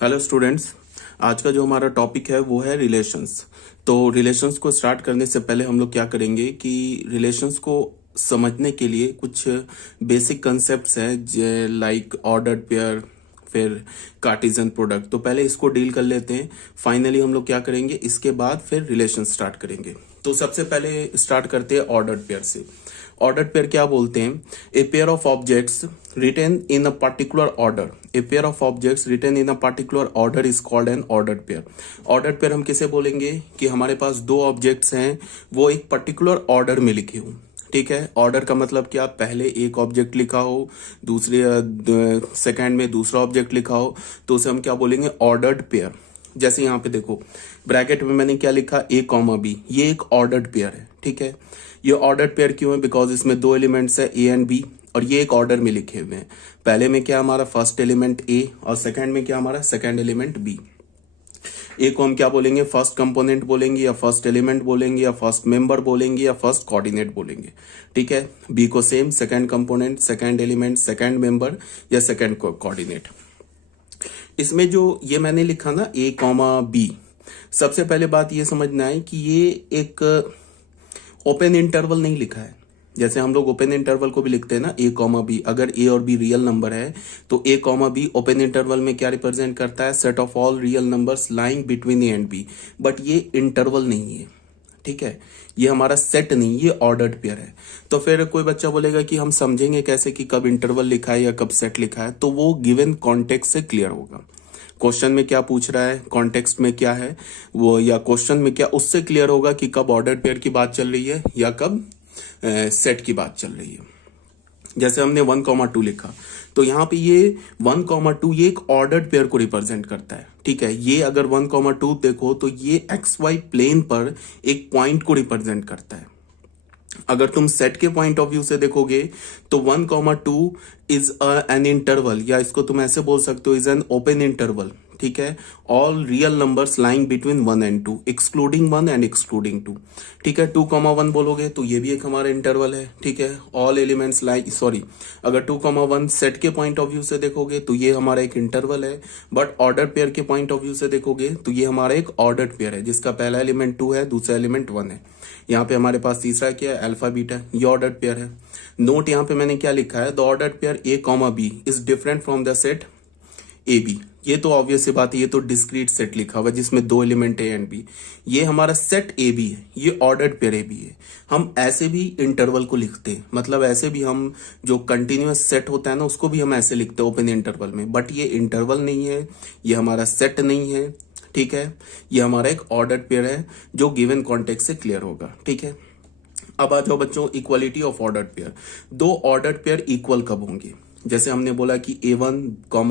Hello students. आज का जो हमारा टॉपिक है वो है रिलेशंस। तो रिलेशंस को स्टार्ट करने से पहले हम लोग क्या करेंगे कि रिलेशंस को समझने के लिए कुछ बेसिक कंसेप्ट्स हैं लाइक ऑर्डर्ड पेयर, फिर कार्टेशियन प्रोडक्ट। तो पहले इसको डील कर लेते हैं, फाइनली हम लोग क्या करेंगे इसके बाद फिर रिलेशन स्टार्ट करेंगे। तो सबसे पहले स्टार्ट करते हैं ऑर्डर्ड पेयर से। ऑर्डर्ड पेयर क्या बोलते हैं? A pair of objects written in a particular order. A pair of objects written in a particular order is called an ordered pair. Ordered pair हम किसे बोलेंगे कि हमारे पास दो ऑब्जेक्ट्स हैं, वो एक पर्टिकुलर ऑर्डर में लिखे हों। ठीक है, ऑर्डर का मतलब क्या? पहले एक ऑब्जेक्ट लिखा हो, दूसरे सेकंड में दूसरा ऑब्जेक्ट लिखा हो, तो उसे हम क्या बोलेंगे? Ordered pair. जैसे यहाँ पे देखो ब्रैकेट में मैंने क्या लिखा? ए कॉमा बी, ये एक ऑर्डर्ड पेयर है। ठीक है, ये ऑर्डर्ड पेयर क्यों है? बिकॉज इसमें दो एलिमेंट्स है ए एंड बी, और ये एक ऑर्डर में लिखे हुए हैं। पहले में क्या हमारा फर्स्ट एलिमेंट ए, और सेकंड में क्या हमारा सेकंड एलिमेंट बी। ए को हम क्या बोलेंगे? फर्स्ट कंपोनेंट बोलेंगे, या फर्स्ट एलिमेंट बोलेंगे, या फर्स्ट मेंबर बोलेंगे, या फर्स्ट कोऑर्डिनेट बोलेंगे। ठीक है, बी को same, second component, second element, second member, या सेकंड कोऑर्डिनेट। इसमें जो ये मैंने लिखा ना ए कॉमा बी, सबसे पहले बात ये समझना है कि ये एक ओपन इंटरवल नहीं लिखा है। जैसे हम लोग ओपन इंटरवल को भी लिखते हैं ना, ए कॉमा बी। अगर ए और बी रियल नंबर है तो A comma B open interval में क्या रिप्रेजेंट करता है? Set of all real numbers lying between A and B. But ये इंटरवल नहीं है। ठीक है, ये हमारा सेट नहीं, ये ऑर्डर्ड पेयर है। तो फिर कोई बच्चा बोलेगा कि हम समझेंगे कैसे कि कब इंटरवल लिखा है या कब सेट लिखा है? तो वो गिवन कॉन्टेक्स्ट से क्लियर होगा। क्वेश्चन में क्या पूछ रहा है, कॉन्टेक्स्ट में क्या है वो, या क्वेश्चन में क्या, उससे क्लियर होगा कि कब ऑर्डर्ड पेयर की बात चल रही है या कब सेट की बात चल रही है। जैसे हमने 1,2 लिखा, तो यहाँ पे ये 1,2 ये एक ऑर्डर्ड पेयर को रिप्रेजेंट करता है। ठीक है, ये अगर 1,2 देखो तो ये एक्स वाई प्लेन पर एक पॉइंट को रिप्रेजेंट करता है। अगर तुम सेट के पॉइंट ऑफ व्यू से देखोगे तो 1,2 इज एन इंटरवल, या इसको तुम ऐसे बोल सकते हो इज एन ओपन इंटरवल। ठीक है, all real numbers lying between 1 and 2, excluding 1 and excluding 2। ठीक है, 2,1 बोलोगे तो ये भी एक हमारा इंटरवल है। ठीक है, ऑल एलिमेंट्स लाइक अगर 2,1 सेट के पॉइंट ऑफ व्यू से देखोगे तो ये हमारा एक इंटरवल है। बट ऑर्डर पेयर के पॉइंट ऑफ व्यू से देखोगे तो ये हमारा एक ऑर्डर्ड पेयर है, जिसका पहला एलिमेंट 2 है, दूसरा एलिमेंट 1 है। यहाँ पे हमारे पास तीसरा क्या है? अल्फा बीटा, ये ऑर्डर्ड पेयर है। नोट यहाँ पे मैंने क्या लिखा है? The ordered pair A comma B is different from the set A B. ये तो ऑब्वियस सी बात है, ये तो डिस्क्रीट सेट लिखा हुआ है जिसमें दो एलिमेंट ए एंड बी। ये हमारा सेट ए बी है, ये ऑर्डर्ड पेयर ए बी है। हम ऐसे भी इंटरवल को लिखते हैं, मतलब ऐसे भी हम जो कंटिन्यूअस सेट होता है ना उसको भी हम ऐसे लिखते हैं ओपन इंटरवल में। बट ये इंटरवल नहीं है, ये हमारा सेट नहीं है। ठीक है, ये हमारा एक ऑर्डर्ड पेयर है जो गिवन कॉन्टेक्स्ट से क्लियर होगा। ठीक है, अब आ जाओ बच्चों इक्वालिटी ऑफ ऑर्डर्ड पेयर। दो ऑर्डर्ड पेयर इक्वल कब होंगे? जैसे हमने बोला कि A1,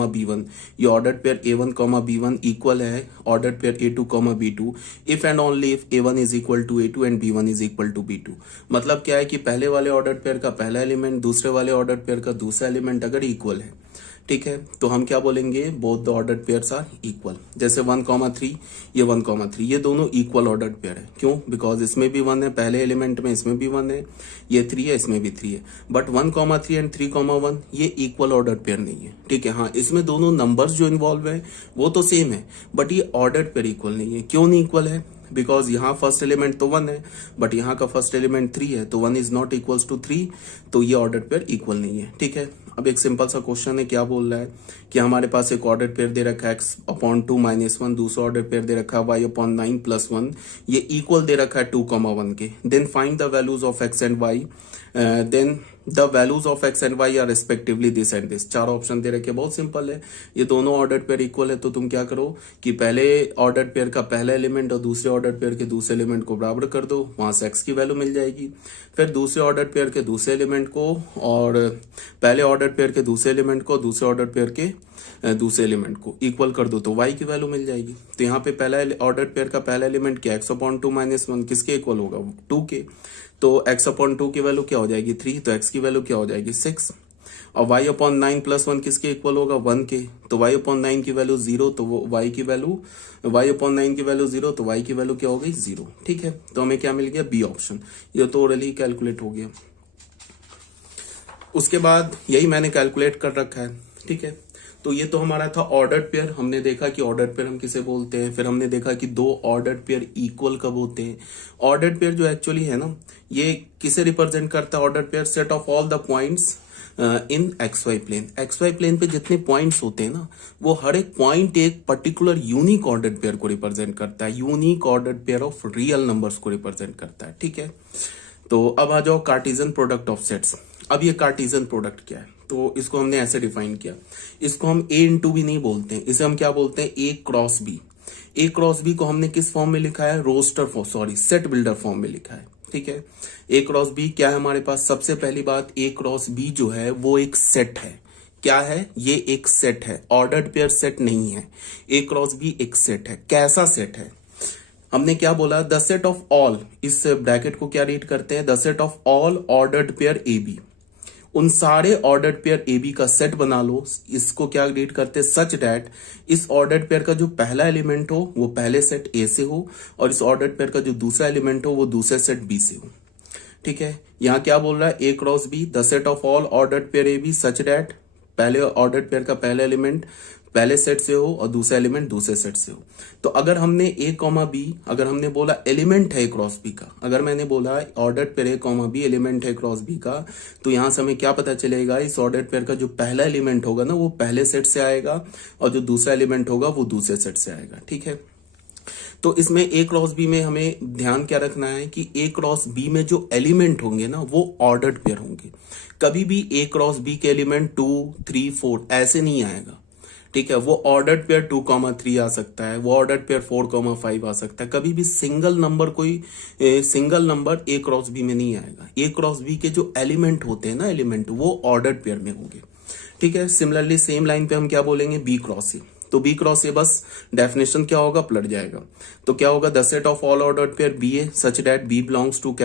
B1, ये ordered pair A1, B1 equal है ordered pair A2, B2 if and only if A1 is equal to A2 and B1 is equal to B2। मतलब क्या है कि पहले वाले ऑर्डर्ड पेयर का पहला एलिमेंट दूसरे वाले ऑर्डर्ड पेयर का दूसरा एलिमेंट अगर इक्वल है, ठीक है, तो हम क्या बोलेंगे? Both the ordered pairs are equal. जैसे 1,3 ये 1,3 ये दोनों इक्वल ऑर्डर्ड पेयर है। क्यों? बिकॉज इसमें भी 1 है पहले एलिमेंट में, इसमें भी 1 है, ये 3 है, इसमें भी 3 है। बट 1,3 एंड 3,1 ये इक्वल ऑर्डर्ड पेयर नहीं है। ठीक है, हाँ इसमें दोनों नंबर्स जो इन्वॉल्व है वो तो सेम है, बट ये ऑर्डर्ड पेयर इक्वल नहीं है। क्यों नहीं इक्वल है? बिकॉज यहाँ फर्स्ट एलिमेंट तो 1 है, बट यहाँ का फर्स्ट एलिमेंट 3 है, तो 1 इज नॉट इक्वल्स टू 3, तो ये ऑर्डर्ड पेयर इक्वल नहीं है। ठीक है, अब एक सिंपल सा क्वेश्चन है, क्या बोल रहा है कि हमारे पास एक ऑर्डर पेयर दे रखा है x/2 - 1, दूसरा ऑर्डर पेयर दे रखा है y/9 + 1, ये इक्वल दे रखा है 2,1 के। Then find the values of x and y, then the values of x and y are respectively this and this. चार ऑप्शन दे रखे, बहुत सिंपल है। ये दोनों ऑर्डर पेयर इक्वल है, तो तुम क्या करो कि पहले ऑर्डर पेयर का पहला एलिमेंट और दूसरे ऑर्डर पेयर के दूसरे एलिमेंट को बराबर कर दो, वहां से x की वैल्यू मिल जाएगी। फिर दूसरे ऑर्डर पेयर के दूसरे एलिमेंट को और पहले ऑर्डर पेयर के दूसरे एलिमेंट को दूसरे ऑर्डर पेयर के दूसरे एलिमेंट को इक्वल कर दो, तो y की वैल्यू मिल जाएगी। तो यहाँ पे पहला ऑर्डर पेयर का पहला एलिमेंट क्या x/2 - 1 किसके इक्वल होगा? 2 के। तो x/2 की वैल्यू क्या हो जाएगी? 3, तो x की वैल्यू क्या हो जाएगी? 6। और y/9 + 1 किसके इक्वल होगा? 1 के। तो y/9 की वैल्यू 0, तो वो y की वैल्यू y/9 की वैल्यू 0, तो y की वैल्यू क्या हो गई? 0। ठीक है, तो हमें क्या मिल गया? B option. ये तो ओरली कैलकुलेट हो गया। उसके बाद यही मैंने कैलकुलेट कर रखा है। ठीक है, तो ये तो हमारा था ऑर्डर्ड पेयर। हमने देखा कि ऑर्डर्ड पेयर हम किसे बोलते हैं, फिर हमने देखा कि दो ऑर्डर्ड पेयर इक्वल कब होते हैं। ऑर्डर्ड पेयर जो एक्चुअली है ना, ये किसे रिप्रेजेंट करता है ordered pair? Set of all the points in x y plane. X y plane पे जितने पॉइंट्स होते हैं ना, वो हर एक पॉइंट एक पर्टिकुलर यूनिक ऑर्डर्ड पेयर को रिप्रेजेंट करता है, unique ordered pair of real numbers को रिप्रेजेंट करता है। ठीक है, तो अब आ जाओ कार्टेशियन प्रोडक्ट ऑफ सेट्स। अब ये कार्टेशियन प्रोडक्ट क्या है? तो इसको हमने ऐसे डिफाइन किया, इसको हम ए इंटू बी नहीं बोलते हैं, इसे हम क्या बोलते हैं? A cross B. A cross B को हमने किस फॉर्म में लिखा है? Roster form, sorry set builder form में लिखा है। ठीक है, ए क्रॉस बी क्या है हमारे पास? सबसे पहली बात, ए क्रॉस बी जो है वो एक सेट है। क्या है? ये एक सेट है, ऑर्डर्ड पेयर सेट नहीं है। ए क्रॉस बी एक सेट है। कैसा सेट है? हमने क्या बोला? द सेट ऑफ ऑल, इस ब्रैकेट को क्या रीड करते हैं? The set of all ordered pair A B. उन सारे ऑर्डर्ड पेयर ए बी का सेट बना लो। इसको क्या रीड करते हैं? सच डैट इस ऑर्डर्ड पेयर का जो पहला एलिमेंट हो वो पहले सेट ए से हो, और इस ऑर्डर्ड पेयर का जो दूसरा एलिमेंट हो वो दूसरे सेट बी से हो। ठीक है, यहां क्या बोल रहा है? A cross B, the set of all ordered pair A B such that पहले ऑर्डर्ड पेयर का पहला एलिमेंट पहले सेट से हो और दूसरा एलिमेंट दूसरे सेट से हो। तो अगर हमने ए कॉमा बी, अगर हमने बोला एलिमेंट है क्रॉस बी का, अगर मैंने बोला ordered pair A comma B element है क्रॉस बी का, तो यहां से हमें क्या पता चलेगा? इस ऑर्डर्ड पेयर का जो पहला एलिमेंट होगा ना वो पहले सेट से आएगा, और जो दूसरा एलिमेंट होगा वो दूसरे सेट से आएगा। ठीक है, तो इसमें ए क्रॉस बी में हमें ध्यान क्या रखना है कि ए क्रॉस बी में जो एलिमेंट होंगे ना वो ऑर्डर्ड पेयर होंगे। कभी भी ए क्रॉस बी के एलिमेंट 2, 3, 4 ऐसे नहीं आएगा। ठीक है, वो ऑर्डर्ड पेयर 2,3 आ सकता है, वो ऑर्डर्ड पेयर 4,5 आ सकता है। कभी भी single number single number A cross B में नहीं आएगा। ए क्रॉस बी के जो एलिमेंट होते हैं ना, एलिमेंट वो ऑर्डर्ड पेयर में होंगे। ठीक है, सिमिलरली सेम लाइन पे हम क्या बोलेंगे? B cross A. तो बी क्रॉस ए बस डेफिनेशन क्या होगा? पलट जाएगा। तो क्या होगा? The set of all ordered pair B A such that B belongs to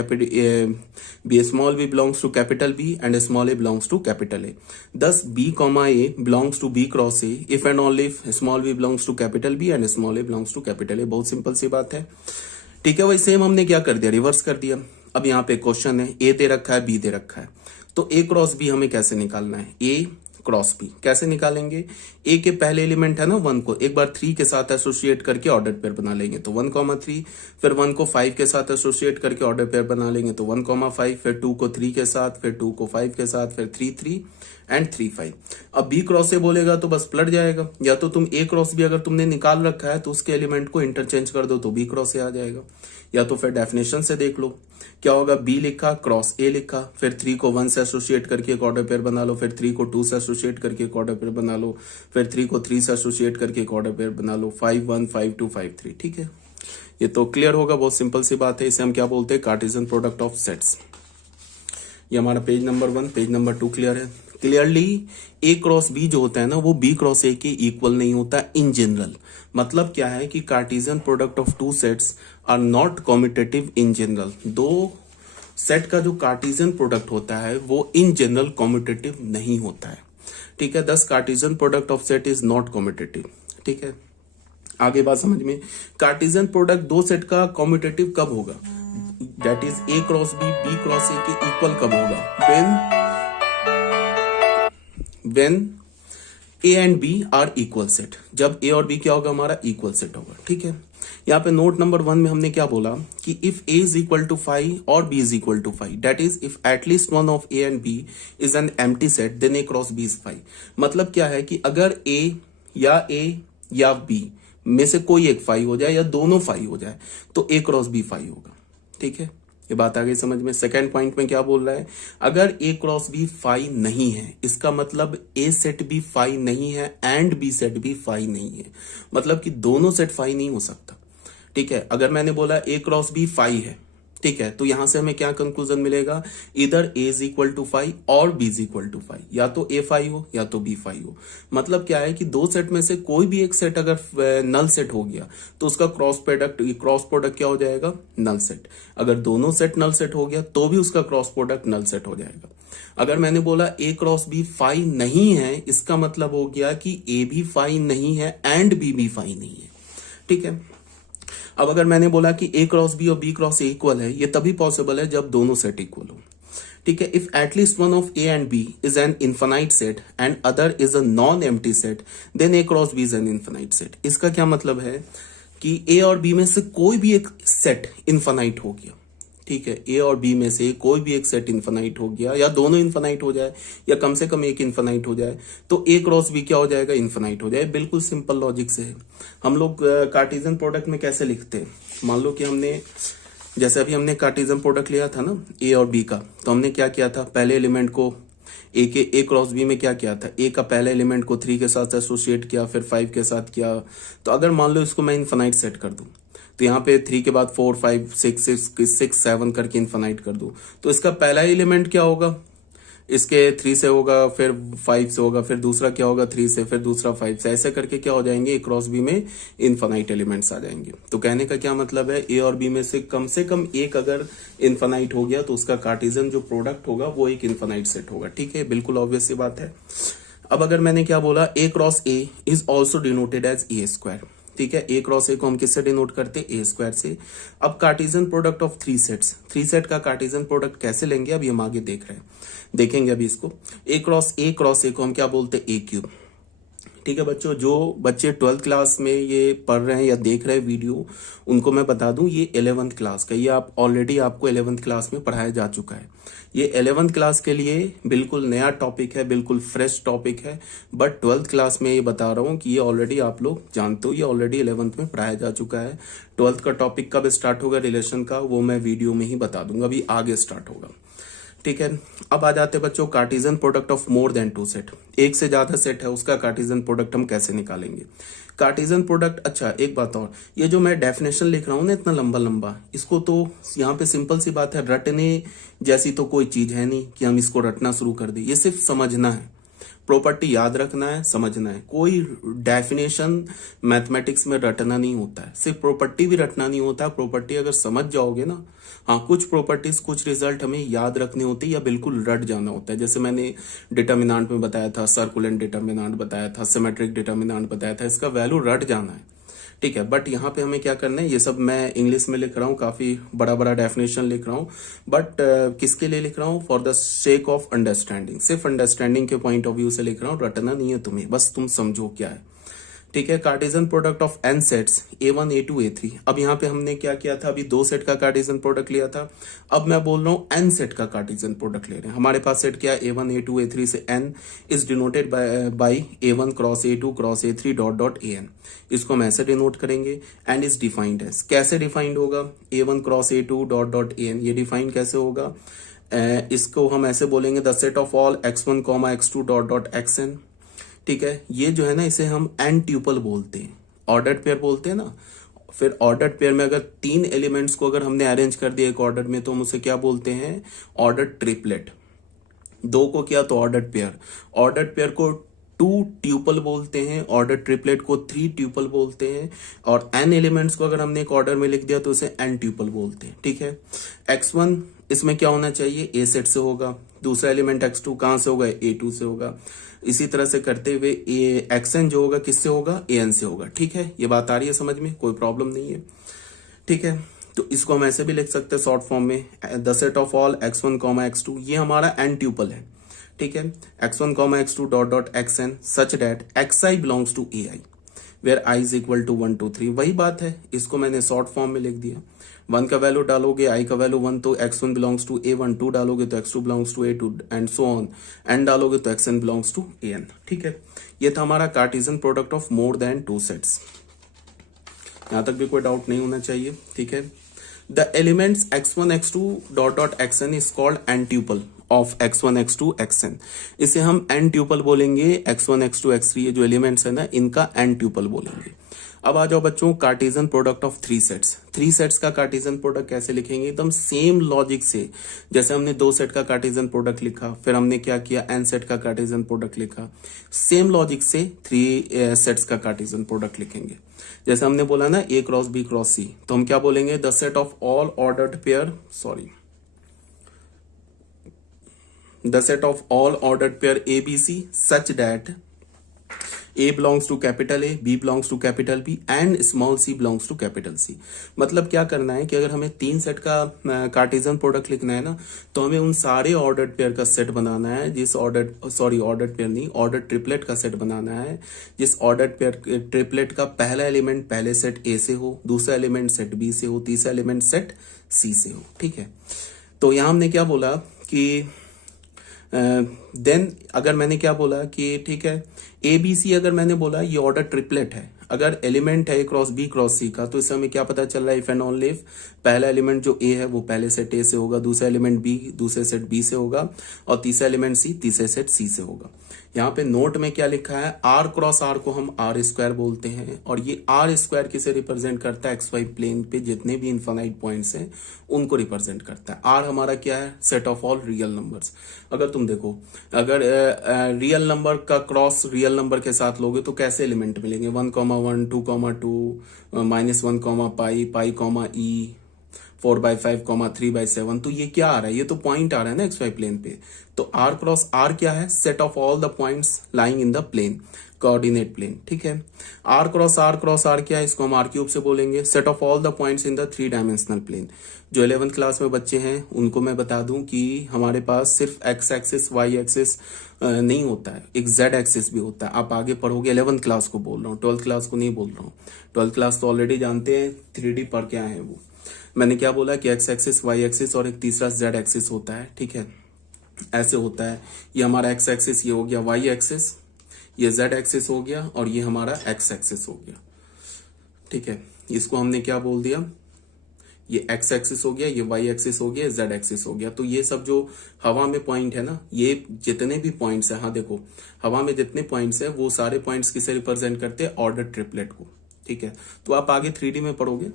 B small B belongs to capital B and small A belongs to capital A. Thus B comma A belongs to B cross A if and only if small B belongs to capital B and small A belongs to capital A. बहुत simple सी बात है। ठीक है, वही same हमने क्या कर दिया? रिवर्स कर दिया। अब यहाँ पे क्वेश्चन है, ए दे रखा है, बी दे रखा है, तो ए क्रॉस बी हमें कैसे निकालना है? ए क्रॉस बी कैसे निकालेंगे? ए के पहले एलिमेंट है ना 1 को एक बार 3 के साथ एसोसिएट करके ऑर्डर पेयर बना लेंगे, तो 1,3। फिर 1 को 5 के साथ एसोसिएट करके ऑर्डर पेयर बना लेंगे, तो 1,5। फिर 2 को 3 के साथ, फिर 2 को 5 के साथ, फिर 3, 3 एंड 3, 5। अब बी क्रॉस ए बोलेगा तो बस पलट जाएगा। या तो तुम ए क्रॉस बी अगर तुमने निकाल रखा है तो उसके एलिमेंट को इंटरचेंज कर दो तो बी क्रॉस ए आ जाएगा, या तो फिर डेफिनेशन से देख लो क्या होगा? बी लिखा, क्रॉस ए लिखा, फिर 3 को 1 से एसोसिएट करके एक ऑर्डर पेयर बना लो, फिर 3 को 2 से एसोसिएट करके एक ऑर्डर पेयर बना लो, फिर 3 को 3 से एसोसिएट करके एक ऑर्डर पेयर बना लो, 5, 1, 5, 2, 5, 3। ठीक है, ये तो क्लियर होगा, बहुत सिंपल सी बात है। इसे हम क्या बोलते हैं? Cartesian product of sets. ये हमारा page number 1। Page number 2 clear है? क्लियरली ए क्रॉस बी जो होता है ना वो बी क्रॉस ए के इक्वल नहीं होता इन जनरल। मतलब क्या है कि Cartesian product of two sets are not commutative in general. दो सेट का जो कार्टेशियन प्रोडक्ट होता है वो इन जनरल कॉम्यूटेटिव नहीं होता है। ठीक है, thus Cartesian product of set is not commutative. ठीक है, आगे बात समझ में। कार्टेशियन प्रोडक्ट दो सेट का कॉम्यूटेटिव कब होगा? That is A cross B B cross A के इक्वल कब होगा? when a and b are equal set. जब a और b क्या होगा? हमारा इक्वल सेट होगा। ठीक है, यहाँ पे नोट नंबर 1 में हमने क्या बोला कि if a is equal to 5 और b is equal to 5, that is if at least one of a and b is an empty set then a cross b is 5। मतलब क्या है कि अगर a या b में से कोई एक 5 हो जाए या दोनों 5 हो जाए तो a क्रॉस b 5 होगा। ठीक है, ये बात आ गई समझ में। सेकंड पॉइंट में क्या बोल रहा है? अगर ए क्रॉस बी 5 नहीं है, इसका मतलब ए सेट भी 5 नहीं है एंड बी सेट भी 5 नहीं है। मतलब कि दोनों सेट 5 नहीं हो सकता। ठीक है, अगर मैंने बोला ए क्रॉस बी 5 है, ठीक है, तो यहां से हमें क्या कंक्लूजन मिलेगा? इधर ए इज इक्वल टू 5 और बी इज इक्वल टू 5, या तो ए 5 हो या तो बी 5 हो। मतलब क्या है कि दो सेट में से कोई भी एक सेट अगर नल सेट हो गया तो उसका क्रॉस प्रोडक्ट क्या हो जाएगा? Null set. अगर दोनों सेट नल सेट हो गया तो भी उसका क्रॉस प्रोडक्ट नल सेट हो जाएगा। अगर मैंने बोला ए क्रॉस बी 5 नहीं है, इसका मतलब हो गया कि ए भी 5 नहीं है एंड बी भी 5 नहीं है। ठीक है, अब अगर मैंने बोला कि ए क्रॉस बी और बी क्रॉस ए इक्वल है, ये तभी पॉसिबल है जब दोनों सेट इक्वल हो। ठीक है, if at least one of A and B is an infinite set and other is a non empty set then A cross B is an infinite set. इसका क्या मतलब है कि ए और बी में से कोई भी एक सेट इन्फानाइट हो गया, ठीक है, ए और बी में से कोई भी एक सेट इन्फानाइट हो गया या दोनों इन्फानाइट हो जाए या कम से कम एक इन्फानाइट हो जाए तो ए क्रॉस बी क्या हो जाएगा, इन्फानाइट हो जाए। बिल्कुल सिंपल लॉजिक से है। हम लोग कार्टेशियन प्रोडक्ट में कैसे लिखते हैं, मान लो कि हमने जैसे अभी हमने कार्टेशियन प्रोडक्ट लिया था ना ए और बी का, तो हमने क्या किया था, पहले एलिमेंट को ए क्रॉस बी में क्या किया था, ए का पहले एलिमेंट को 3 के साथ एसोसिएट किया, फिर 5 के साथ किया। तो अगर मान लो इसको मैं इन्फानाइट सेट कर दूं तो यहाँ पे 3 के बाद 4 5 6 7 करके इन्फानाइट कर दूं तो इसका पहला एलिमेंट क्या होगा, इसके 3 से होगा, फिर 5 से होगा, फिर दूसरा क्या होगा 3 से, फिर दूसरा 5 से, ऐसे करके क्या हो जाएंगे, ए क्रॉस बी में इन्फानाइट एलिमेंट्स आ जाएंगे। तो कहने का क्या मतलब है, ए और बी में से कम एक अगर इन्फानाइट हो गया तो उसका कार्टेशियन जो प्रोडक्ट होगा वो एक इन्फानाइट सेट होगा। ठीक है, बिल्कुल ऑब्वियस सी बात है। अब अगर मैंने क्या बोला, A cross A is also denoted as A square. ठीक है, ए क्रॉस ए को हम किससे डिनोट करते हैं, ए स्क्वायर से। अब Cartesian product of 3 sets, 3 set का कार्टेशियन प्रोडक्ट कैसे लेंगे अभी हम आगे देखेंगे अभी इसको। ए क्रॉस ए को हम क्या बोलते हैं, ए क्यूब। ठीक है बच्चों, जो बच्चे 12th क्लास में ये पढ़ रहे हैं या देख रहे हैं वीडियो, उनको मैं बता दूं ये 11th क्लास का, ये आप ऑलरेडी आपको 11th क्लास में पढ़ाया जा चुका है। ये 11th क्लास के लिए बिल्कुल नया टॉपिक है, बिल्कुल फ्रेश टॉपिक है, बट 12th क्लास में ये बता रहा हूं कि ये ऑलरेडी आप लोग जानते हो, ये ऑलरेडी 11th में पढ़ाया जा चुका है। 12th का टॉपिक कब स्टार्ट होगा रिलेशन का, वो मैं वीडियो में ही बता दूंगा, अभी आगे स्टार्ट होगा। ठीक है, अब आ जाते हैं बच्चों Cartesian product of more than 2 set. एक से ज्यादा सेट है उसका कार्टेशियन प्रोडक्ट हम कैसे निकालेंगे। कार्टेशियन प्रोडक्ट, अच्छा एक बात और, ये जो मैं डेफिनेशन लिख रहा हूं ना इतना लंबा लंबा, इसको तो यहाँ पे सिंपल सी बात है, रटने जैसी तो कोई चीज है नहीं कि हम इसको रटना शुरू कर दें। ये सिर्फ समझना है, प्रॉपर्टी याद रखना है, समझना है। कोई डेफिनेशन मैथमेटिक्स में रटना नहीं होता है, सिर्फ प्रॉपर्टी भी रटना नहीं होता है। प्रॉपर्टी अगर समझ जाओगे ना, हाँ कुछ प्रॉपर्टीज कुछ रिजल्ट हमें याद रखने होते हैं या बिल्कुल रट जाना होता है। जैसे मैंने डिटर्मिनेंट में बताया था, सर्कुलेंट डिटर्मिनेंट बताया था, सिमेट्रिक डिटर्मिनेंट बताया था, इसका वैल्यू रट जाना है। ठीक है, बट यहाँ पे हमें क्या करना है, ये सब मैं इंग्लिश में लिख रहा हूँ, काफी बड़ा बड़ा डेफिनेशन लिख रहा हूँ, बट किसके लिए लिख रहा हूँ, for the sake of understanding, सिर्फ अंडरस्टैंडिंग के पॉइंट ऑफ व्यू से लिख रहा हूँ, रटना नहीं है तुम्हें, बस तुम समझो क्या है। ठीक है, Cartesian product of n sets A1 A2 A3। अब यहाँ पे हमने क्या किया था, अभी 2 सेट का कार्टेशियन प्रोडक्ट लिया था, अब मैं बोल रहा हूँ एन सेट का कार्टेशियन प्रोडक्ट ले रहे हैं। हमारे पास सेट क्या है, A1 A2 A3 से n is denoted by A1 cross A2 cross A3 dot dot AN। इसको हम ऐसे डिनोट करेंगे, एंड इज डिफाइंड एज, कैसे डिफाइंड होगा, A1 cross A2 dot dot AN। ये डिफाइंड कैसे होगा, इसको हम ऐसे बोलेंगे, the set of all x1 x2 dot dot xn। ठीक है, ये जो है ना इसे हम एन ट्यूपल बोलते हैं, ऑर्डर्ड पेयर बोलते हैं ना। फिर ऑर्डर्ड पेयर में अगर 3 एलिमेंट्स को अगर हमने अरेंज कर दिया एक ऑर्डर में तो हम उसे क्या बोलते हैं, ऑर्डर्ड ट्रिपलेट। 2 को किया तो ऑर्डर्ड पेयर, ऑर्डर्ड पेयर को 2 ट्यूपल बोलते हैं, ऑर्डर ट्रिपलेट को 3 ट्यूपल बोलते हैं, और एन एलिमेंट्स को अगर हमने एक ऑर्डर में लिख दिया तो उसे एन ट्यूपल बोलते हैं। ठीक है, x1 इसमें क्या होना चाहिए, ए सेट से होगा, दूसरा एलिमेंट x2 कहां से होगा, A2 से होगा। इसी तरह से करते हुए xn जो होगा किससे होगा, an से होगा। ठीक है, ये बात आ रही है समझ में, कोई प्रॉब्लम नहीं है। ठीक है, तो इसको हम ऐसे भी लिख सकते हैं शॉर्ट फॉर्म में, the set of all x1 x2, ये हमारा एन ट्यूपल है। ठीक है, x1 x2 dot dot xn such that xi belongs to ai where i is equal to 1 2 3। वही बात है, इसको मैंने शॉर्ट फॉर्म में लिख दिया। 1 का वैल्यू डालोगे, i का वैल्यू 1 तो x1 बिलोंग्स टू a1, 2 डालोगे तो x2 belongs to a2 and so on, n डालोगे तो xn बिलोंग्स टू an। ठीक है, ये था हमारा Cartesian product of more than 2 sets. यहां तक भी कोई डाउट नहीं होना चाहिए। ठीक है, the elements x1 x2 dot dot xn is called an tuple of x1 x2 xn। इसे हम एन ट्यूपल बोलेंगे, x1 x2 x3 ये जो एलिमेंट्स है ना इनका एन ट्यूपल बोलेंगे। अब आ जाओ बच्चों Cartesian product of 3 sets. 3 sets का कार्टेशियन प्रोडक्ट कैसे लिखेंगे, एकदम सेम लॉजिक से, जैसे हमने 2 सेट का कार्टेशियन प्रोडक्ट लिखा, फिर हमने क्या किया, एन सेट का कार्टेशियन प्रोडक्ट लिखा, सेम लॉजिक से 3 सेट्स का कार्टेशियन प्रोडक्ट लिखेंगे। जैसे हमने बोला ना A cross B cross C, तो हम क्या बोलेंगे, the set of all ordered pair, the set of all ordered pair ABC such that a belongs to capital A, b belongs to capital B and small c belongs to capital C. मतलब क्या करना है कि अगर हमें 3 set का Cartesian product लिखना है ना, तो हमें उन सारे ऑर्डर्ड पेयर का सेट बनाना है जिस ऑर्डर्ड पेयर नहीं, ऑर्डर ट्रिपलेट का सेट बनाना है जिस ऑर्डर्ड पेयर ट्रिपलेट का पहला एलिमेंट पहले सेट ए से हो, दूसरा एलिमेंट सेट बी से हो, तीसरा एलिमेंट सेट सी से हो। ठीक है, तो यहां हमने क्या बोला कि देन अगर मैंने क्या बोला कि ठीक है, ए बी सी अगर मैंने बोला ये ऑर्डर ट्रिपलेट है, अगर एलिमेंट है ए क्रॉस बी क्रॉस सी का, तो इससे हमें क्या पता चल रहा है, इफ एंड ओनली इफ पहला एलिमेंट जो ए है वो पहले सेट ए से होगा, दूसरा एलिमेंट बी दूसरे सेट बी से होगा, और तीसरा एलिमेंट सी तीसरे सेट सी से होगा। यहाँ पे नोट में क्या लिखा है, आर क्रॉस आर को हम आर स्क्वायर बोलते हैं, और ये आर स्क्वायर किसे रिप्रेजेंट करता है, एक्स वाई प्लेन पे जितने भी इनफाइनाइट पॉइंट्स हैं उनको रिप्रेजेंट करता है। आर हमारा क्या है, set of all real numbers. अगर तुम देखो, अगर रियल नंबर का क्रॉस रियल नंबर के साथ लोगे तो कैसे एलिमेंट मिलेंगे, 1,1 2,2 -1, पाई पाई ई 4/5, 3/7। तो ये क्या आ रहा है, ये तो पॉइंट आ रहा है ना एक्स वाई प्लेन पे। तो आर क्रॉस आर क्या है, set of all the points lying in the plane, coordinate plane. ठीक है, आर क्रॉस आर क्या है, इसको हम आर क्यूब से बोलेंगे, set of all the points in the 3 dimensional plane. जो 11th क्लास में बच्चे हैं उनको मैं बता दूं कि हमारे पास सिर्फ एक्स एक्सिस वाई एक्सिस नहीं होता है, एक जेड एक्सिस भी होता है। आप आगे पढ़ोगे, 11th क्लास को बोल रहा हूँ, 12th क्लास को नहीं बोल रहा हूँ। 12th क्लास तो ऑलरेडी जानते हैं 3D पर क्या है वो। मैंने क्या बोला कि एक्स एक्सिस वाई एक्सिस और एक तीसरा जेड एक्सिस होता है। ठीक है, ऐसे होता है, ये हमारा एक्स एक्सिस ये हो गया, वाई एक्सिस ये जेड एक्सिस हो गया, और ये हमारा एक्स एक्सिस हो गया। ठीक है, इसको हमने क्या बोल दिया, ये एक्स एक्सिस हो गया, ये वाई एक्सिस हो गया, जेड एक्सिस हो गया। तो ये सब जो हवा में पॉइंट है ना, ये जितने भी पॉइंट्स है, हाँ देखो हवा में जितने पॉइंट्स है वो सारे पॉइंट्स किसे रिप्रेजेंट करते हैं, ऑर्डर ट्रिपलेट को। ठीक है, तो आप आगे 3D में पढ़ोगे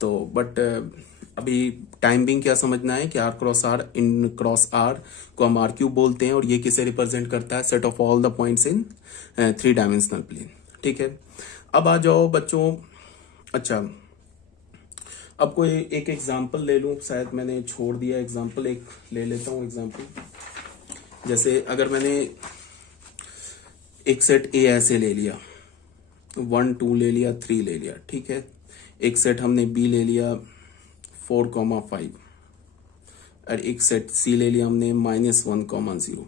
तो, बट अभी टाइम बिंग क्या समझना है कि R cross R in cross R को हम आर क्यूब बोलते हैं, और ये किसे रिप्रेजेंट करता है, set of all the points in 3 dimensional plane. ठीक है, अब आ जाओ बच्चों, अच्छा अब कोई एक एग्जाम्पल ले लूं, शायद मैंने छोड़ दिया एग्जाम्पल, एक ले लेता हूं एग्जाम्पल। जैसे अगर मैंने एक सेट ए ऐसे ले लिया, 1 2 ले लिया, 3 ले लिया। ठीक है, एक सेट हमने बी ले लिया 4,5, और एक सेट सी ले लिया हमने -1,0।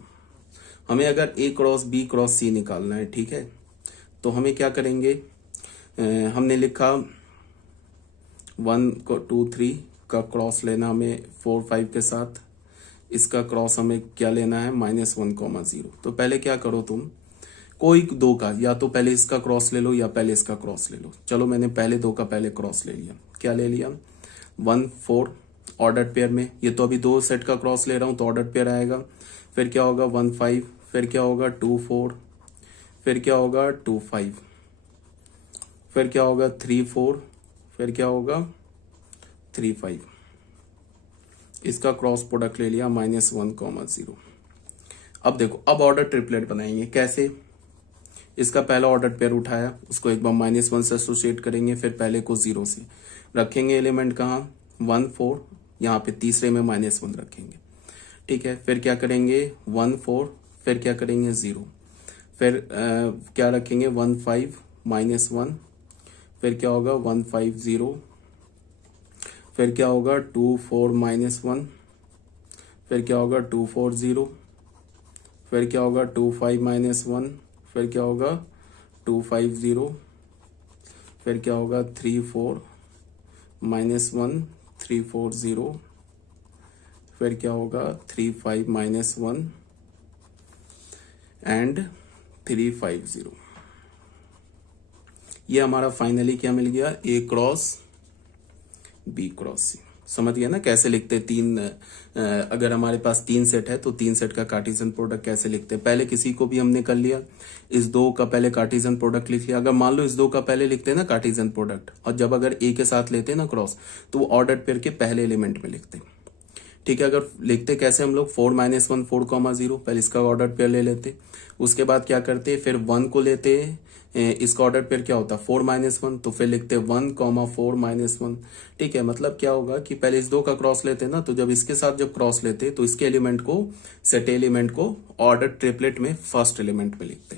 हमें अगर ए क्रॉस बी क्रॉस सी निकालना है, ठीक है, तो हमें क्या करेंगे, हमने लिखा 1 को 2 3 का क्रॉस लेना हमें 4 5 के साथ, इसका क्रॉस हमें क्या लेना है, -1,0। तो पहले क्या करो तुम, कोई दो का, या तो पहले इसका क्रॉस ले लो या पहले इसका क्रॉस ले लो। चलो मैंने पहले दो का पहले क्रॉस ले लिया, क्या ले लिया, 1 4 ऑर्डर्ड पेयर में, ये तो अभी 2 सेट का क्रॉस ले रहा हूं तो ऑर्डर्ड पेयर आएगा। फिर क्या होगा 1 5, फिर क्या होगा 2 4, फिर क्या होगा 2 5, फिर क्या होगा 3 4, फिर क्या होगा 3 5। इसका क्रॉस प्रोडक्ट ले लिया -1,0। अब देखो, अब ऑर्डर ट्रिपलेट बनाएंगे कैसे, इसका पहला ऑर्डर पेयर उठाया, उसको एक बार -1 से एसोसिएट करेंगे, फिर पहले को 0 से रखेंगे, एलिमेंट कहाँ 1 4, यहाँ पे तीसरे में -1 रखेंगे। ठीक है, फिर क्या करेंगे 1 4, फिर क्या करेंगे 0, फिर क्या रखेंगे 1 5 -1, फिर क्या होगा 1 5 0, फिर क्या होगा 2 4 -1, फिर क्या होगा 2 4 0, फिर क्या होगा 2 5 -1, फिर क्या होगा 2 5 0, फिर क्या होगा 3 4 -1 3 4 0, फिर क्या होगा 3 5 -1 एंड 3 5 0। ये हमारा फाइनली क्या मिल गया, ए क्रॉस बी क्रॉस सी। समझ गया ना कैसे लिखते हैं, अगर हमारे पास 3 सेट है तो 3 सेट का कार्टेशियन प्रोडक्ट कैसे लिखते हैं। पहले किसी को भी हमने कर लिया, इस 2 का पहले कार्टेशियन प्रोडक्ट लिख लिया। अगर मान लो इस 2 का पहले लिखते हैं ना कार्टेशियन प्रोडक्ट, और जब अगर ए के साथ लेते हैं ना क्रॉस, तो वो ऑर्डर्ड पेयर के पहले एलिमेंट में लिखते हैं। ठीक है, अगर लिखते कैसे हम लोग 4 -1 4,0, पहले इसका ऑर्डर पेयर ले लेते, उसके बाद क्या करते, फिर 1 को लेते, इसका ऑर्डर पेयर क्या होता 4 -1, तो फिर लिखते 1, 4 -1। ठीक है, मतलब क्या होगा कि पहले इस 2 का क्रॉस लेते ना, तो जब इसके साथ जब क्रॉस लेते तो इसके एलिमेंट को, सेट एलिमेंट को ऑर्डर ट्रिपलेट में फर्स्ट एलिमेंट में लिखते।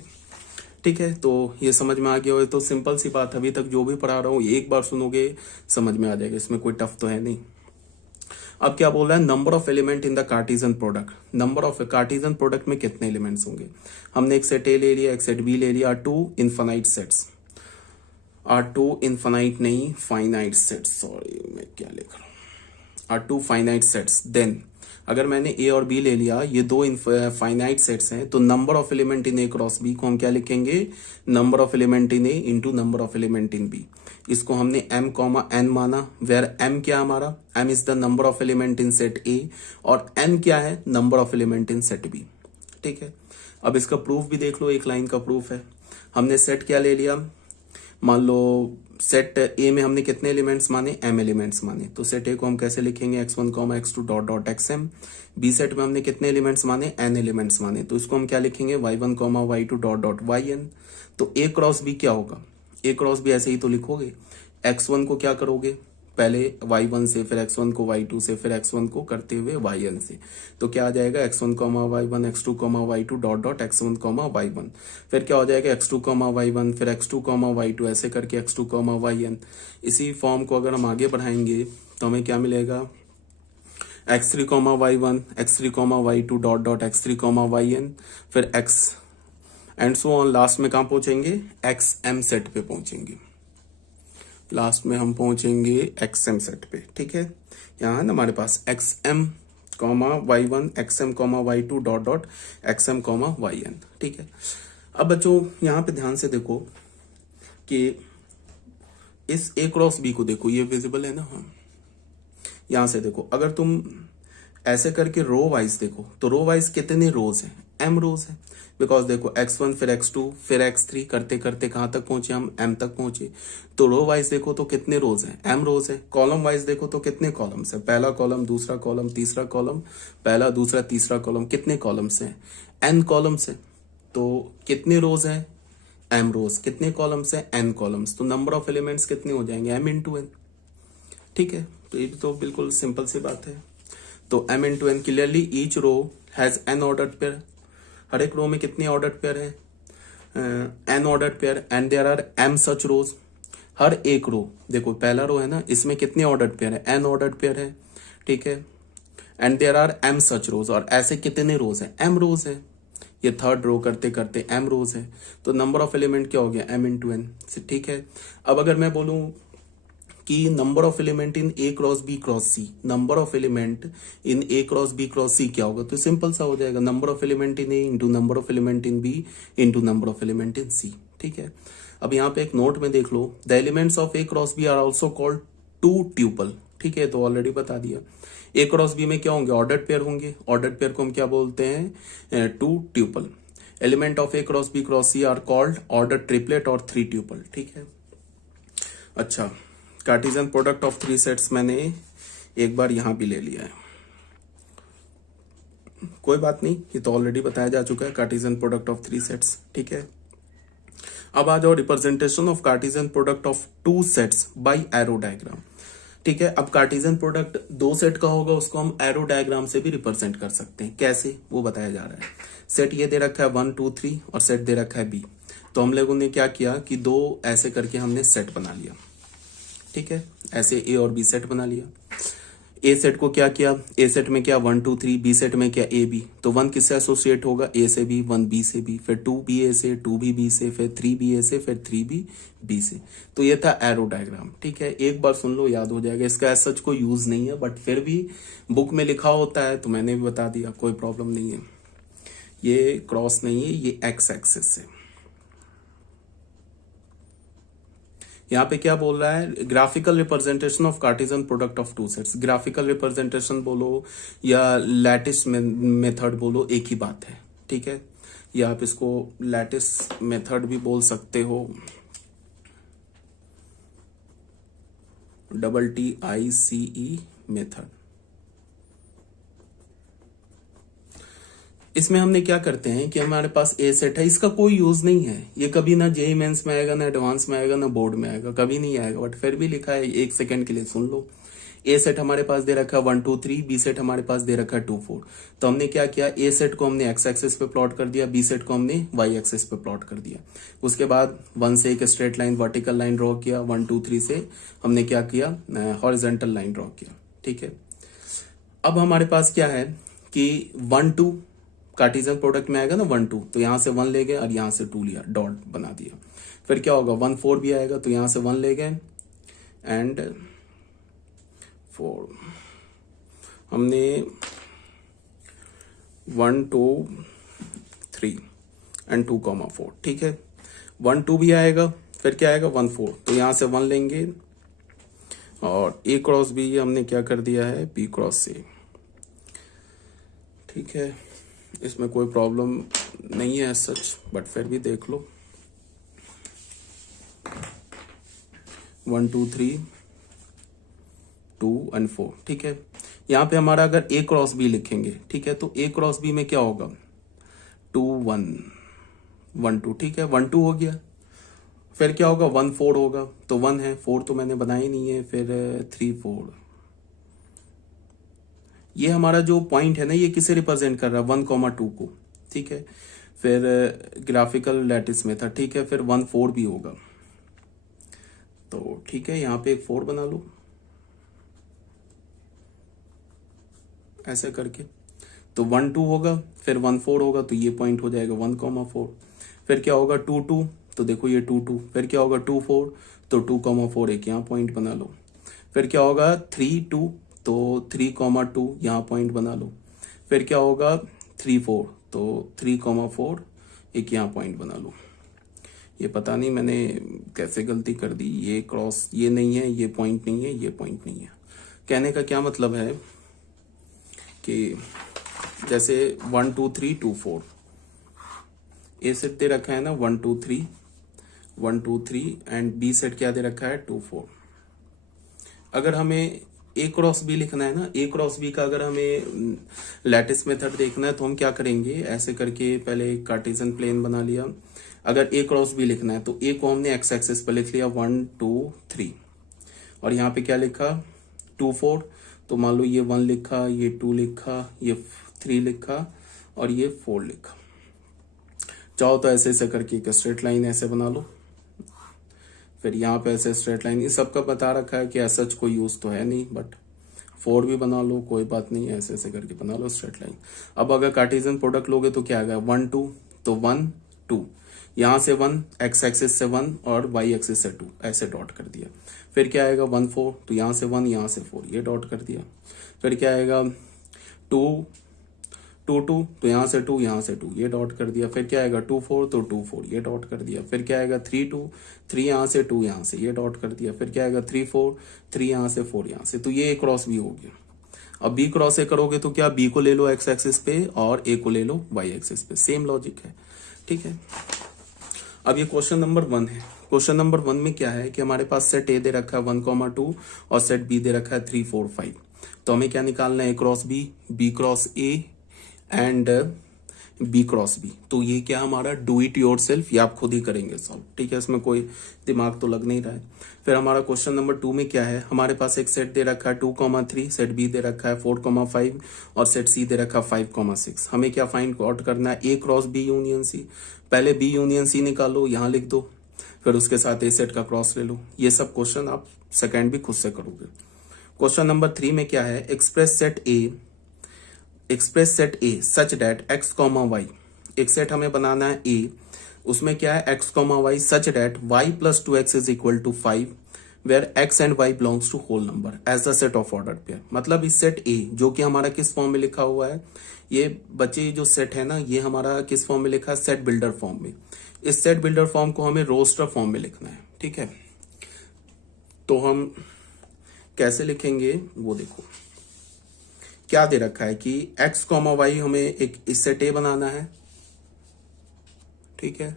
ठीक है, तो ये समझ में आ गया हो तो सिंपल सी बात, अभी तक जो भी पढ़ा रहा हूँ एक बार सुनोगे समझ में आ जाएगा, इसमें कोई टफ तो है नहीं। अब क्या बोल रहा है, number of element in the Cartesian product. Number of Cartesian product में कितने एलिमेंट्स होंगे। हमने एक सेट ए ले लिया, एक सेट बी ले लिया, two infinite sets, are two infinite नहीं फाइनाइट सेट्स, सॉरी मैं क्या लिख रहा हूँ, are two finite sets. Then अगर मैंने ए और बी ले लिया, ये दो फाइनाइट सेट्स हैं, तो number of element in A cross B को हम क्या लिखेंगे, number of element in A into number of element in B. इसको हमने m कॉमा n माना, वेयर m क्या हमारा, m is the number of element in set A और n क्या है, number of element in set B. ठीक है, अब इसका प्रूफ भी देख लो, एक लाइन का प्रूफ है। हमने सेट क्या ले लिया, मान लो सेट ए में हमने कितने एलिमेंट्स माने, m एलिमेंट्स माने, तो सेट ए को हम कैसे लिखेंगे, x1 x2 dot dot xm। B set में हमने कितने एलिमेंट्स माने, n एलिमेंट्स माने, तो इसको हम क्या लिखेंगे, y1 y2 dot dot yn। तो a क्रॉस b क्या होगा, a क्रॉस b ऐसे ही तो लिखोगे, x1 को क्या करोगे, पहले y1 से, फिर x1 को y2 से, फिर x1 को करते हुए yn से, तो क्या आ जाएगा x1 y1 x2 y2 dot dot x1 y1, फिर क्या हो जाएगा x2 y1, फिर x2 y2, ऐसे करके x2 yn। इसी फॉर्म को अगर हम आगे बढ़ाएंगे तो हमें क्या मिलेगा, x3 y1 x3 y2 dot dot x3 yn, फिर x and so on, last में कहाँ पहुंचेंगे, xm सेट पे पहुंचेंगे, लास्ट में हम पहुंचेंगे xm सेट पे। ठीक है, यहाँ है ना हमारे पास xm y1 xm y2 dot dot xm yn। ठीक है, अब बच्चों यहाँ पे ध्यान से देखो कि इस a क्रॉस b को देखो, ये विजिबल है ना, हाँ यहाँ से देखो, अगर तुम ऐसे करके रो वाइज देखो तो रो वाइज कितने रोज हैं, m रोज है, बिकॉज देखो x1 फिर x2 फिर x3 करते करते कहां तक पहुंचे हम, m तक पहुंचे। तो रो वाइज देखो तो कितने रोज हैं, m रोज है। कॉलम वाइज देखो तो कितने कॉलम्स है, पहला कॉलम दूसरा कॉलम तीसरा कॉलम, पहला दूसरा तीसरा कॉलम, कितने कॉलम्स हैं, n कॉलम्स है। तो कितने रोज है, m रोज, कितने कॉलम्स है, n कॉलम्स, तो नंबर ऑफ एलिमेंट्स कितने हो जाएंगे, m इंटू n। ठीक है, तो ये तो बिल्कुल सिंपल सी बात है। तो m into n, clearly each row has n ordered pair, हर एक रो में कितनी ऑर्डर्ड पेयर है, n ordered pair, and there are m such rows. हर एक रो देखो, पहला रो है ना, इसमें कितने ऑर्डर्ड पेयर है, n ऑर्डर्ड पेयर है। ठीक है, and there are m such rows, और ऐसे कितने रोज है, m रोज है। ये थर्ड रो करते करते m रोज है, तो नंबर ऑफ एलिमेंट क्या हो गया, m इंटू n। ठीक है, अब अगर मैं बोलूं कि number of element in A cross B cross C, number of element in A cross B cross C क्या होगा, तो सिंपल सा हो जाएगा, number of element in A into number of element in B into number of element in C. ठीक है, अब यहाँ पे एक नोट में देख लो, the elements of A cross B are also called two tuple. ठीक है, तो ऑलरेडी बता दिया, ए क्रॉस बी में क्या होंगे, ऑर्डर्ड पेयर होंगे, ऑर्डर्ड पेयर को हम क्या बोलते हैं, two tuple. Element of A cross B cross C are called order triplet और थ्री ट्यूपल। ठीक है, अच्छा, Cartesian product of three sets मैंने एक बार यहां भी ले लिया है, कोई बात नहीं, ये तो ऑलरेडी बताया जा चुका है, Cartesian product of three sets. ठीक है, अब आ जाओ representation of Cartesian product of two sets by arrow diagram. ठीक है, अब कार्टेशियन प्रोडक्ट दो सेट का होगा, उसको हम एरो डायग्राम से भी रिप्रेजेंट कर सकते हैं, कैसे वो बताया जा रहा है। सेट ये दे रखा है 1 2 3 और सेट दे रखा है बी, तो हम लोगों ने क्या किया कि दो ऐसे करके हमने सेट बना लिया। ठीक है, ऐसे ए और बी सेट बना लिया। ए सेट को क्या किया, ए सेट में क्या 1 2 3, बी सेट में क्या ए बी, तो 1 किससे एसोसिएट होगा, ए से बी, 1 बी से बी, फिर 2 बी ए से, 2 बी बी से, फिर 3 बी ए से, फिर 3 बी बी से। तो ये था एरो डायग्राम। ठीक है, एक बार सुन लो याद हो जाएगा, इसका एज सच कोई यूज नहीं है, बट फिर भी बुक में लिखा होता है तो मैंने भी बता दिया, कोई प्रॉब्लम नहीं है। ये क्रॉस नहीं है, ये एक्स एक्सिस है। यहाँ पे क्या बोल रहा है, graphical representation of Cartesian product of two sets. Graphical representation बोलो या लैटिस मेथड बोलो, एक ही बात है। ठीक है, या आप इसको लैटिस मेथड भी बोल सकते हो, TICE मेथड। इसमें हमने क्या करते हैं कि हमारे पास ए सेट है, इसका कोई यूज नहीं है, ये कभी ना जेईई मेंस में आएगा, ना एडवांस में आएगा, ना बोर्ड में आएगा, कभी नहीं आएगा, बट फिर भी लिखा है, एक सेकंड के लिए सुन लो। ए सेट हमारे पास दे रखा है 1 2 3, बी सेट हमारे पास दे रखा है 2 4। तो हमने क्या किया, ए सेट को हमने एक्स एक्सिस पे प्लॉट कर दिया, बी सेट को हमने वाई एक्सिस पे प्लॉट कर दिया। उसके बाद 1 से एक straight line vertical line draw किया, 1 2 3 से हमने क्या किया, हॉरिजॉन्टल लाइन ड्रॉ किया। ठीक है, अब हमारे पास क्या है कि 1 2 कार्टेशियन प्रोडक्ट में आएगा ना 1 2, तो यहां से 1 ले गए और यहां से 2 लिया, डॉट बना दिया। फिर क्या होगा 1 4 भी आएगा, तो यहां से 1 ले गए एंड 4, हमने 1 2 3 एंड 2 4। ठीक है, 1 2 भी आएगा, फिर क्या आएगा 1 4, तो यहां से 1 लेंगे और ए क्रॉस बी हमने क्या कर दिया है, बी क्रॉस सी। ठीक है, इसमें कोई प्रॉब्लम नहीं है सच, बट फिर भी देख लो। 1 2 3 2 एंड 4। ठीक है, यहां पे हमारा अगर ए क्रॉस बी लिखेंगे, ठीक है, तो ए क्रॉस बी में क्या होगा 2 1 1 2। ठीक है, 1 2 हो गया, फिर क्या होगा 1 4 होगा, तो 1 है, 4 तो मैंने बनाया ही नहीं है, फिर 3 4। ये हमारा जो पॉइंट है ना, ये किसे रिप्रेजेंट कर रहा है 1 2 को। ठीक है, फिर ग्राफिकल लैटिस में था। ठीक है, फिर 1 4 भी होगा, तो ठीक है, यहां पे एक 4 बना लो ऐसे करके, तो 1 2 होगा, फिर 1 4 होगा, तो ये पॉइंट हो जाएगा 1 4। फिर क्या होगा 2 2, तो देखो ये 2 2। फिर क्या होगा 2 4, तो 2 4 एक यहाँ पॉइंट बना लो। फिर क्या होगा 3 2, तो 3 2 यहाँ पॉइंट बना लो। फिर क्या होगा 3 4, तो 3 4 एक यहाँ पॉइंट बना लो। ये पता नहीं मैंने कैसे गलती कर दी, ये क्रॉस ये नहीं है, ये पॉइंट नहीं है, ये पॉइंट नहीं है। कहने का क्या मतलब है कि जैसे 1 2 3 2 4 ए सेट दे रखा है ना 1 2 3 1 2 3 एंड बी सेट क्या दे रखा है 2 4। अगर हमें ए क्रॉस बी लिखना है ना, ए क्रॉस बी का अगर हमें लैटिस मेथड देखना है, तो हम क्या करेंगे, ऐसे करके पहले कार्टेशियन प्लेन बना लिया। अगर ए क्रॉस बी लिखना है तो ए को हमने एक्स एक्सिस पर लिख लिया 1 2 3, और यहाँ पे क्या लिखा 2 4, तो मान लो ये 1 लिखा, ये 2 लिखा, ये 3 लिखा और ये 4 लिखा। चाहो तो ऐसे ऐसे करके एक स्ट्रेट लाइन ऐसे बना लो, फिर यहाँ पे ऐसे स्ट्रेट लाइन। इस सबका बता रखा है कि ऐसा कोई यूज तो है नहीं, बट 4 भी बना लो, कोई बात नहीं, ऐसे ऐसे करके बना लो स्ट्रेट लाइन। अब अगर कार्टेशियन प्रोडक्ट लोगे तो क्या आएगा 1 2, तो 1 2, यहां से 1 एक्स एक्सिस से 1 और वाई एक्सिस से 2 ऐसे डॉट कर दिया। फिर क्या आएगा 1 4, तो यहां से 1 यहां से 4 ये डॉट कर दिया। फिर क्या आएगा 2 2 2, तो यहां से 2 यहां से 2 ये डॉट कर दिया। फिर क्या आएगा 2 4, तो 2 4 ये डॉट कर दिया। फिर क्या आएगा 3 2 3 यहां से 2 यहां से ये डॉट कर दिया। फिर क्या आएगा 3 4 3 यहां से 4 यहां से, तो ये ए क्रॉस बी हो गया। अब बी क्रॉस ए करोगे तो क्या, बी को ले लो एक्स एक्सिस पे और ए को ले लो वाई एक्सिस पे, सेम लॉजिक है। ठीक है, अब ये क्वेश्चन नंबर 1 है। क्वेश्चन नंबर 1 में क्या है कि हमारे पास सेट ए दे रखा है 1 2 और सेट बी दे रखा है 3 4 5। तो हमें क्या निकालना है, A cross B cross A and B cross B. तो ये क्या हमारा डू इट योर सेल्फ, ये आप खुद ही करेंगे सॉल्व। ठीक है, इसमें कोई दिमाग तो लग नहीं रहा है। फिर हमारा क्वेश्चन नंबर 2 में क्या है, हमारे पास एक सेट दे रखा है 2 3, सेट बी दे रखा है 4 5 और सेट सी दे रखा है 5 6। हमें क्या फाइंड आउट करना है, A cross B union C. पहले बी यूनियन सी निकालो, यहां लिख दो, फिर उसके साथ ए सेट का क्रॉस ले लो। ये सब क्वेश्चन आप सेकेंड भी खुद से करोगे। क्वेश्चन नंबर 3 में क्या है, express set A such that x comma y. एक सेट हमें बनाना है ए, उसमें क्या है x comma y such that y plus 2x is equal to 5 where x and y belongs to whole number as the set of order pair. मतलब इस set ए जो कि हमारा किस फॉर्म में लिखा हुआ है, ये बच्चे जो सेट है ना, ये हमारा किस फॉर्म में लिखा है, सेट बिल्डर फॉर्म में। इस सेट बिल्डर फॉर्म को हमें रोस्टर फॉर्म में लिखना है। ठीक है, तो हम कैसे लिखेंगे वो देखो। क्या दे रखा है कि एक्स कॉमा वाई हमें एक इस सेट ए बनाना है। ठीक है,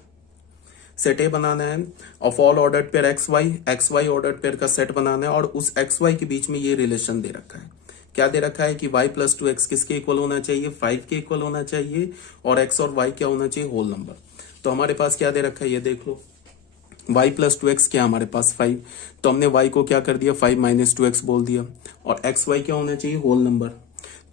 सेट ए बनाना है of all ordered pair x y ordered pair का सेट बनाना है, और उस एक्स वाई के बीच में ये रिलेशन दे रखा है। क्या दे रखा है कि y प्लस 2x किसके इक्वल होना चाहिए, 5 के इक्वल होना चाहिए, और x और y क्या होना चाहिए, होल नंबर। तो हमारे पास क्या दे रखा है ये देख लो, y प्लस 2x क्या है हमारे पास 5, तो हमने y को क्या कर दिया 5 माइनस 2x बोल दिया, और x y क्या होना चाहिए होल नंबर।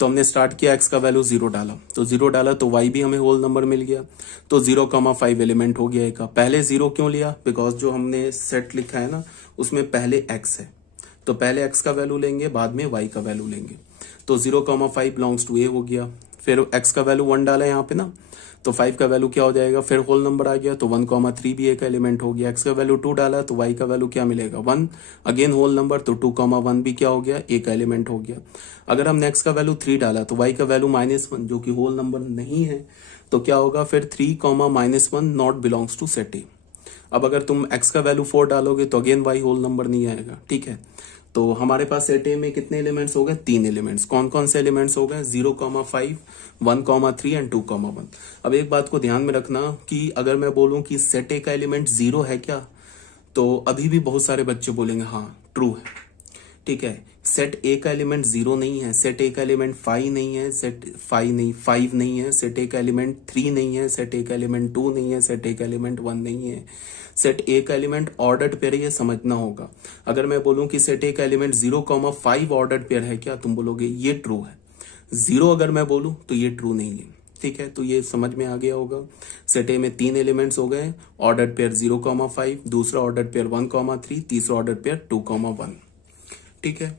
तो हमने स्टार्ट किया x का वैल्यू 0 डाला, तो 0 डाला तो y भी हमें होल नंबर मिल गया, तो 0,5 एलिमेंट हो गया का। पहले 0 क्यों लिया, बिकॉज जो हमने सेट लिखा है ना उसमें पहले x है, तो पहले x का वैल्यू लेंगे बाद में y का वैल्यू लेंगे, तो 0,5 बिलोंग्स टू a हो गया। फिर x का वैल्यू 1 डाला यहाँ पे ना, तो 5 का वैल्यू क्या हो जाएगा, फिर होल नंबर आ गया, तो 1,3 भी a का एलिमेंट हो गया। x का वैल्यू 2 डाला तो y का वैल्यू क्या मिलेगा 1, अगेन होल नंबर, तो 2,1 भी क्या हो गया a का एलिमेंट हो गया। अगर हमने x का वैल्यू 3 डाला तो y का वैल्यू -1 जो कि होल नंबर नहीं है, तो क्या होगा फिर 3, -1 not belongs to set A. अब अगर तुम x का वैल्यू 4 डालोगे तो अगेन y होल नंबर नहीं आएगा, ठीक है। तो हमारे पास सेट ए में कितने एलिमेंट्स हो गए, 3 एलिमेंट्स। कौन कौन से एलिमेंट्स हो गए, 0,5, 1,3 एंड 2,1। अब एक बात को ध्यान में रखना कि अगर मैं बोलूं कि सेट ए का एलिमेंट 0 है क्या, तो अभी भी बहुत सारे बच्चे बोलेंगे हाँ ट्रू है, ठीक है। सेट ए का एलिमेंट 0 नहीं है, सेट ए का एलिमेंट 5 नहीं है, सेट 5 नहीं है, सेट ए का एलिमेंट 3 नहीं है, सेट ए का एलिमेंट 2 नहीं है, सेट ए का एलिमेंट 1 नहीं है। सेट ए का एलिमेंट ऑर्डर्ड पेयर, ये समझना होगा। अगर मैं बोलूं कि सेट ए का एलिमेंट 0,5 ऑर्डर्ड पेयर है क्या, तुम बोलोगे ये ट्रू है। 0 अगर मैं बोलूं तो ये ट्रू नहीं है, ठीक है। तो ये समझ में आ गया होगा। सेट ए में 3 एलिमेंट्स हो गए, ऑर्डर्ड पेयर 0,5, दूसरा ऑर्डर्ड पेयर 1,3, तीसरा ऑर्डर्ड पेयर 2,1, ठीक है।